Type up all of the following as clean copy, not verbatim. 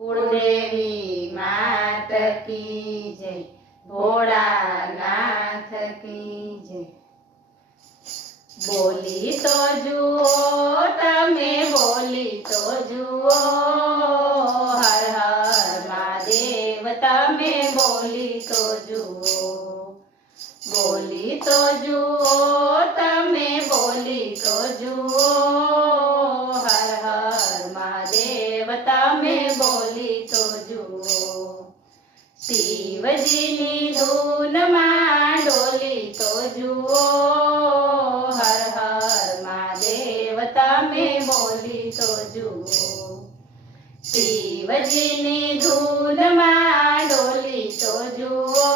कुलदेवी मात की जय, भोळानाथ की जय। बोली तो जुओ तमे बोली तो जुओ, हर हर महादेव तमे बोली तो जुओ। बोली तो जुओ तमे बोली तो जुओ, हर हर महादेव तमे बोली तो जुओ। शिवजीनी धून में डोली तो जुओ, हर हर महादेव तमे बोली तो जुओ। शिवजीनी धून में डोली तो जुओ,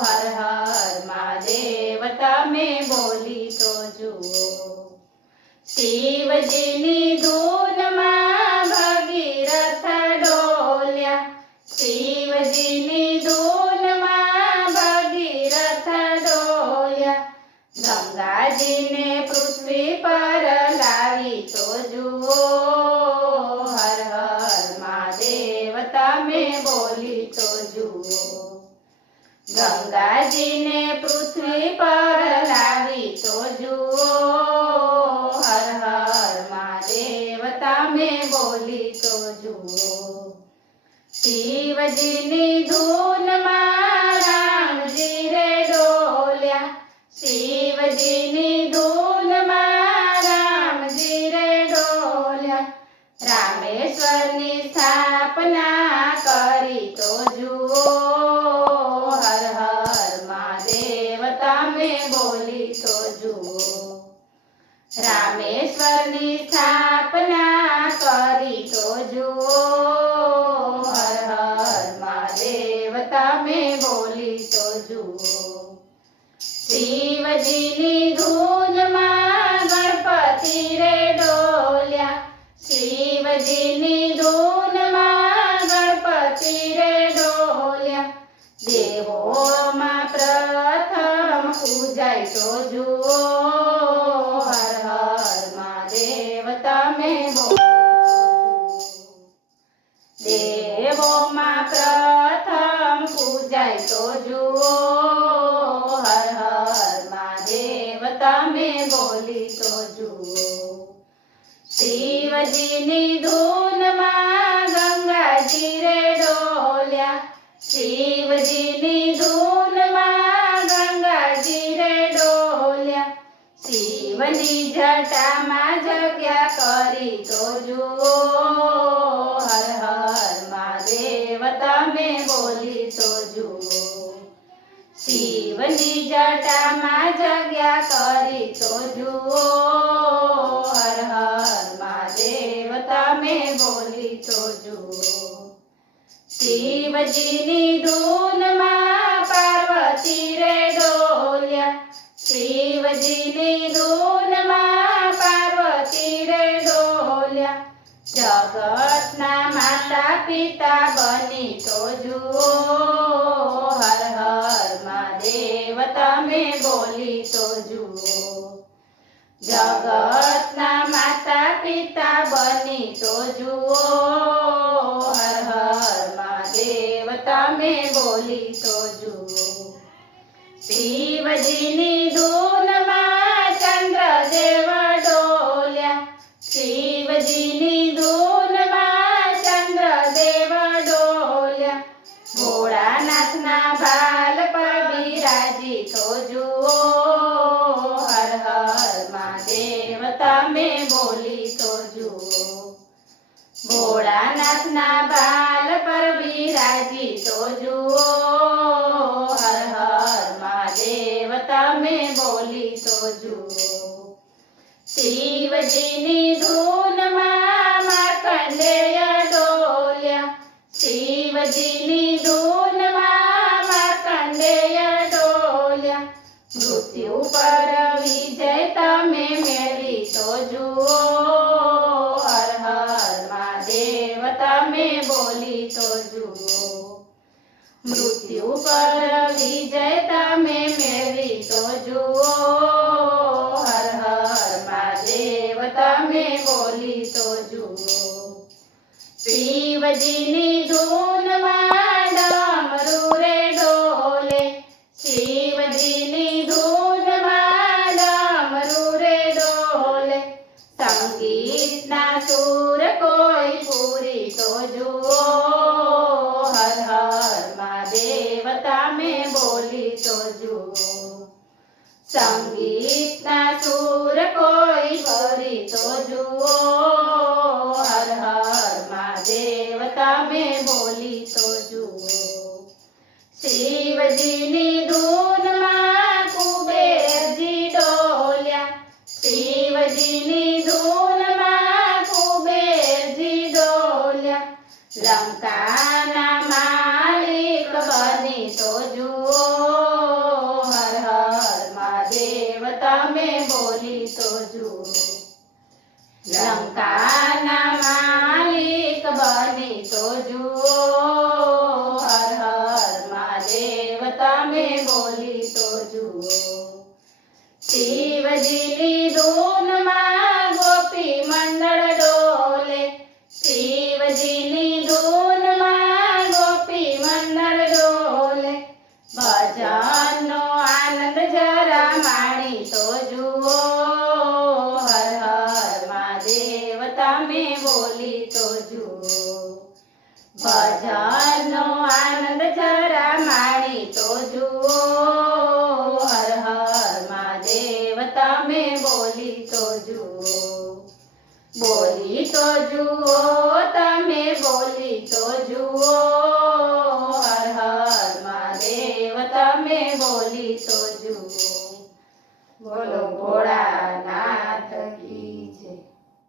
हर हर महादेव तमे बोली तो जुओ। शिवजीनी धून में भगीरथ डोल्या, शिवजीनी धून में भगीरथ डोल्या। गंगाजी ने पृथ्वी पर लावी तो जुओ, हर हर महादेव तमे बोली तो जुओ। गंगाजी ने पृथ्वी पर लावी तो जुओ, हर हर महादेव तमे बोली तो जुओ। शिवजीनी धून में रामजी रे डोल्या, शिवजीनी धून में रामजी रे डोल्या। रामेश्वरनी स्थापना करी तो जुओ, हर हर महादेव तमे बोली तो जुओ। रामेश्वरनी स्थापना करी तो जुओ, हर हर महादेव तमे बोली तो जुओ। शिवजीनी धून में गणपति रे डोल्या, शिवजीनी धून में गणपति रे डोल्या। देवों में प्रथम पूजाय तो जुओ, हर हर महादेव तमे बोली तो जुओ। देवों में प्रथम पूजाय तो जुओ, हर हर महादेव तमे बोली तो जुओ। शिवजीनी धून में गंगाजी रे डोल्या, शिवजीनी धून में गंगाजी रे डोल्या। शिवनी जटा में जग्या करी तो जुओ, हर हर महादेव तमे बोली तो जुओ। शिवनी जटा में जग्या करी तो जुओ, हर हर महादेव तमे बोली तो जुओ। शिवजीनी धून में पार्वती रे डोल्या, शिवजीनी धून में पार्वती रे डोल्या। जगतना माता पिता बनी तो जुओ, हर हर महादेव तमे बोली तो जुओ। जगतना माता पिता बनी तो जुओ, हर हर महादेव तमे बोली तो जुओ। शिवजीनी धून में चंद्रदेव डोल्या, शिवजीनी धून में चंद्रदेव डोल्या। भोळानाथ ना भाल पर बिराजी तो जुओ, हर हर महादेव तमे बोली तो जुओ। भोळानाथ ना भाल पर बिराजी तो जुओ, हर हर महादेव तमे बोली तो जुओ। शिवजीनी धून में मार्कंडेय डोल्या, शिवजीनी धून में मार्कंडेय डोल्या। मृत्यु पर विजय तमे मेळवी तो जुओ, हर हर महादेव तमे बोली तो जुओ। मृत्यु पर विजय तमे मेळवी तो जुओ, हर हर महादेव तमे बोली तो जुओ। શિવજીની ધૂનમાં ડમરૂ રે ડોલે, શિવજીની ધૂનમાં ડમરૂ રે ડોલે. સંગીતના સૂર કોઈ પૂરી તો જુઓ, હર હર મહાદેવ તમે બોલી તો જુઓ. સંગીતના સૂર કોઈ પૂરી તો જુઓ, હર હર મહાદેવ તમે બોલી તો જુઓ. શિવજીની ધૂનમાં કુબેરજી ડોલ્યા, શિવજીની ધૂનમાં કુબેરજી ડોલ્યા. લંકાના માલિક બની તો જુઓ, હર હર મહાદેવ તમે બોલી તો જુઓ. લંકાના માલિક બની તો જુઓ, હર હર મહાદેવ તમે બોલી તો જુઓ. શિવજીની ધૂનમાં ગોપી મંડળ ડોલે, શિવજીની ધૂનમાં ગોપી મંડળ ડોલે. ભજનનો આનંદ જરા માણી તો જુઓ, હર હર મહાદેવ તમે બોલી તો જુઓ. ભજનનો આનંદ જરા માણી તો જુઓ, હર હર મહાદેવ તમે બોલી તો જુઓ. બોલી તો જુઓ તમે બોલી તો જુઓ, હર હર મહાદેવ તમે બોલી તો જુઓ. બોલો ભોળાનાથ